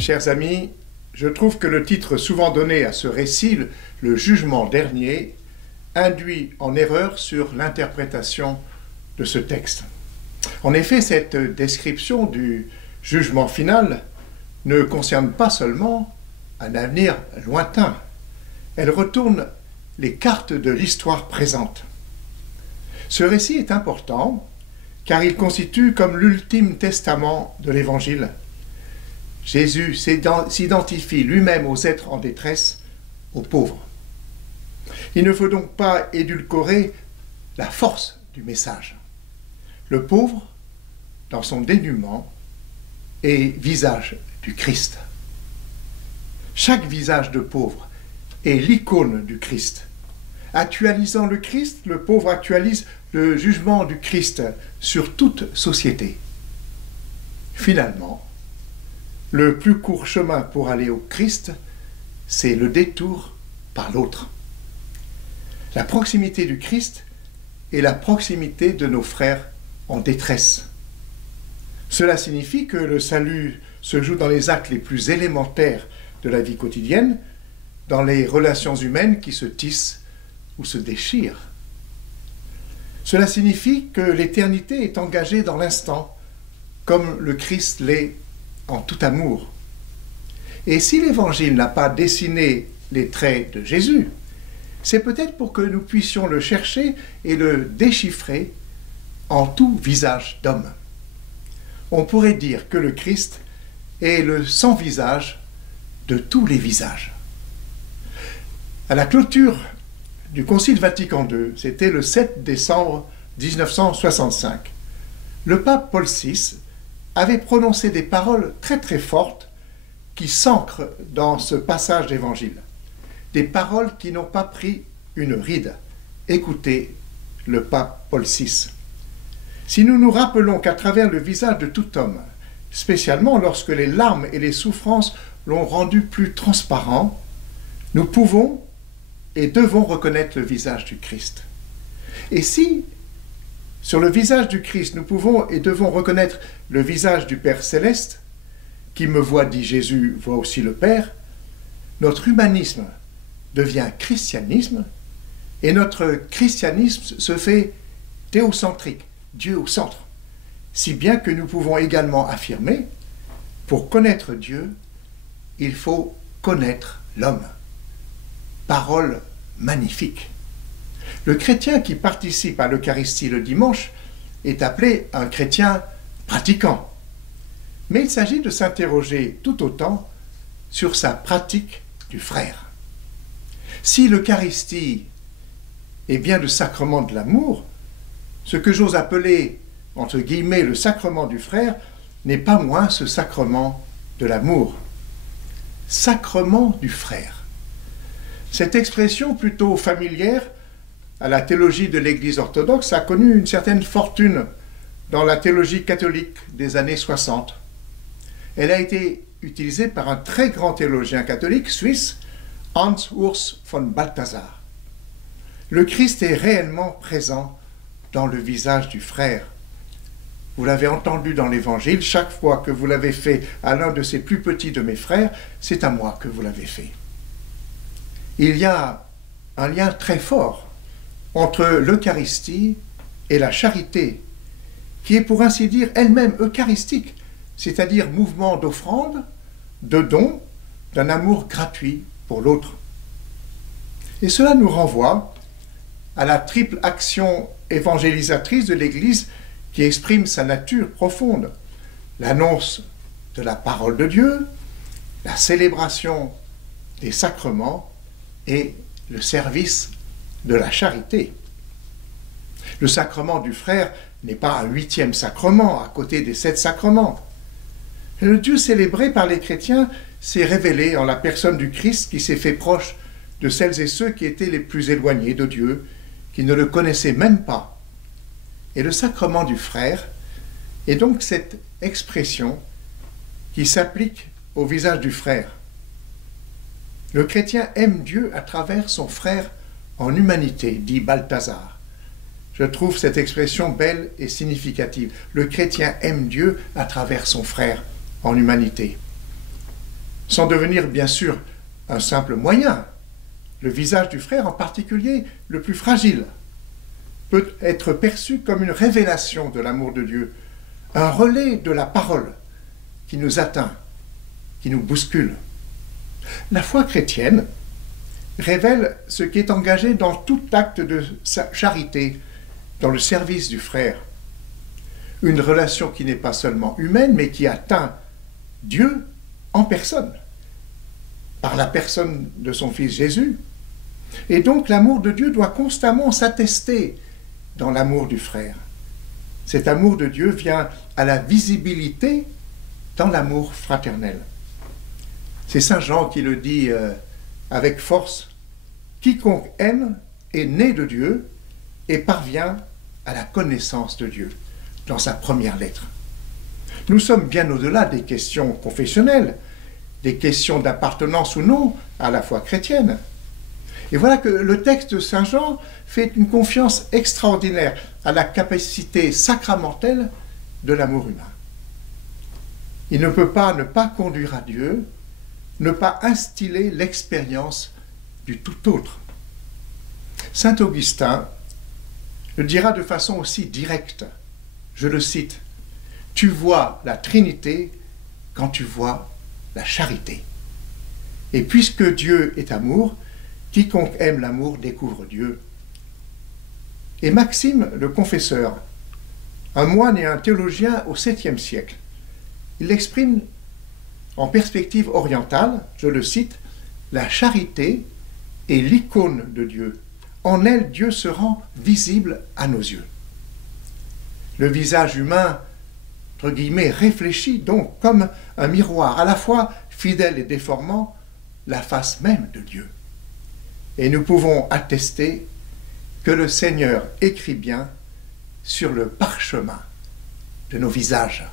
Chers amis, je trouve que le titre souvent donné à ce récit, le jugement dernier, induit en erreur sur l'interprétation de ce texte. En effet, cette description du jugement final ne concerne pas seulement un avenir lointain, elle retourne les cartes de l'histoire présente. Ce récit est important car il constitue comme l'ultime testament de l'Évangile. Jésus s'identifie lui-même aux êtres en détresse, aux pauvres. Il ne faut donc pas édulcorer la force du message. Le pauvre, dans son dénuement, est visage du Christ. Chaque visage de pauvre est l'icône du Christ. Actualisant le Christ, le pauvre actualise le jugement du Christ sur toute société. Finalement, le plus court chemin pour aller au Christ, c'est le détour par l'autre. La proximité du Christ est la proximité de nos frères en détresse. Cela signifie que le salut se joue dans les actes les plus élémentaires de la vie quotidienne, dans les relations humaines qui se tissent ou se déchirent. Cela signifie que l'éternité est engagée dans l'instant, comme le Christ l'est en tout amour. Et si l'Évangile n'a pas dessiné les traits de Jésus, c'est peut-être pour que nous puissions le chercher et le déchiffrer en tout visage d'homme. On pourrait dire que le Christ est le sans-visage de tous les visages. À la clôture du Concile Vatican II, c'était le 7 décembre 1965, le pape Paul VI avait prononcé des paroles très très fortes qui s'ancrent dans ce passage d'évangile. Des paroles qui n'ont pas pris une ride. Écoutez le pape Paul VI. Si nous nous rappelons qu'à travers le visage de tout homme, spécialement lorsque les larmes et les souffrances l'ont rendu plus transparent, nous pouvons et devons reconnaître le visage du Christ. Et si, sur le visage du Christ, nous pouvons et devons reconnaître le visage du Père Céleste, qui me voit, dit Jésus, voit aussi le Père, notre humanisme devient christianisme, et notre christianisme se fait théocentrique, Dieu au centre, si bien que nous pouvons également affirmer, pour connaître Dieu, il faut connaître l'homme. Parole magnifique. Le chrétien qui participe à l'Eucharistie le dimanche est appelé un chrétien pratiquant. Mais il s'agit de s'interroger tout autant sur sa pratique du frère. Si l'Eucharistie est bien le sacrement de l'amour, ce que j'ose appeler, entre guillemets, le sacrement du frère n'est pas moins ce sacrement de l'amour. Sacrement du frère. Cette expression plutôt familière à la théologie de l'Église orthodoxe a connu une certaine fortune dans la théologie catholique des années 60. Elle a été utilisée par un très grand théologien catholique suisse, Hans Urs von Balthasar. Le Christ est réellement présent dans le visage du frère. Vous l'avez entendu dans l'Évangile, chaque fois que vous l'avez fait à l'un de ces plus petits de mes frères, c'est à moi que vous l'avez fait. Il y a un lien très fort entre l'Eucharistie et la charité, qui est pour ainsi dire elle-même eucharistique, c'est-à-dire mouvement d'offrande, de don, d'un amour gratuit pour l'autre. Et cela nous renvoie à la triple action évangélisatrice de l'Église qui exprime sa nature profonde, l'annonce de la parole de Dieu, la célébration des sacrements et le service de la charité. Le sacrement du frère n'est pas un 8e sacrement à côté des 7 sacrements. Le Dieu célébré par les chrétiens s'est révélé en la personne du Christ qui s'est fait proche de celles et ceux qui étaient les plus éloignés de Dieu, qui ne le connaissaient même pas. Et le sacrement du frère est donc cette expression qui s'applique au visage du frère. Le chrétien aime Dieu à travers son frère en humanité, dit Balthasar. Je trouve cette expression belle et significative. Le chrétien aime Dieu à travers son frère en humanité. sans devenir bien sûr un simple moyen. Le visage du frère, en particulier le plus fragile, peut être perçu comme une révélation de l'amour de Dieu, un relais de la parole qui nous atteint, qui nous bouscule. La foi chrétienne révèle ce qui est engagé dans tout acte de charité, dans le service du frère. Une relation qui n'est pas seulement humaine, mais qui atteint Dieu en personne, par la personne de son Fils Jésus. Et donc l'amour de Dieu doit constamment s'attester dans l'amour du frère. Cet amour de Dieu vient à la visibilité dans l'amour fraternel. C'est Saint Jean qui le dit avec force. Quiconque aime est né de Dieu et parvient à la connaissance de Dieu, dans sa première lettre. Nous sommes bien au-delà des questions confessionnelles, des questions d'appartenance ou non à la foi chrétienne. Et voilà que le texte de Saint Jean fait une confiance extraordinaire à la capacité sacramentelle de l'amour humain. Il ne peut pas ne pas conduire à Dieu, ne pas instiller l'expérience du tout autre. Saint Augustin le dira de façon aussi directe. Je le cite, « Tu vois la Trinité quand tu vois la charité. » Et puisque Dieu est amour, quiconque aime l'amour découvre Dieu. Et Maxime, le confesseur, un moine et un théologien au 7e siècle, il l'exprime en perspective orientale, je le cite, « La charité est l'icône de Dieu. En elle, Dieu se rend visible à nos yeux. » Le visage humain, entre guillemets, réfléchit donc comme un miroir, à la fois fidèle et déformant, la face même de Dieu. Et nous pouvons attester que le Seigneur écrit bien sur le parchemin de nos visages.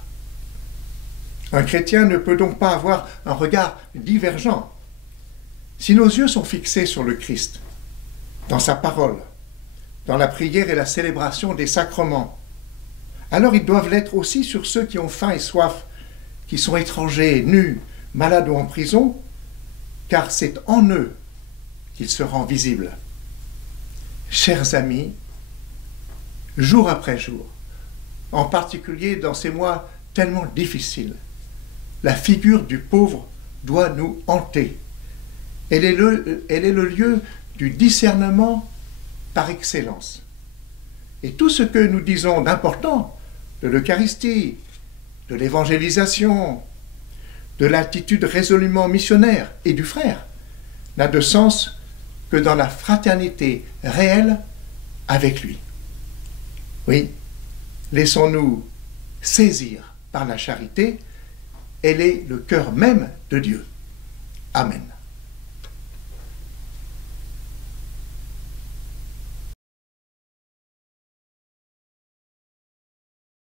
Un chrétien ne peut donc pas avoir un regard divergent. Si nos yeux sont fixés sur le Christ, dans sa parole, dans la prière et la célébration des sacrements, alors ils doivent l'être aussi sur ceux qui ont faim et soif, qui sont étrangers, nus, malades ou en prison, car c'est en eux qu'il se rend visible. Chers amis, jour après jour, en particulier dans ces mois tellement difficiles, la figure du pauvre doit nous hanter. Elle est le lieu du discernement par excellence. Et tout ce que nous disons d'important de l'Eucharistie, de l'évangélisation, de l'attitude résolument missionnaire et du frère, n'a de sens que dans la fraternité réelle avec lui. Oui, laissons-nous saisir par la charité, elle est le cœur même de Dieu. Amen.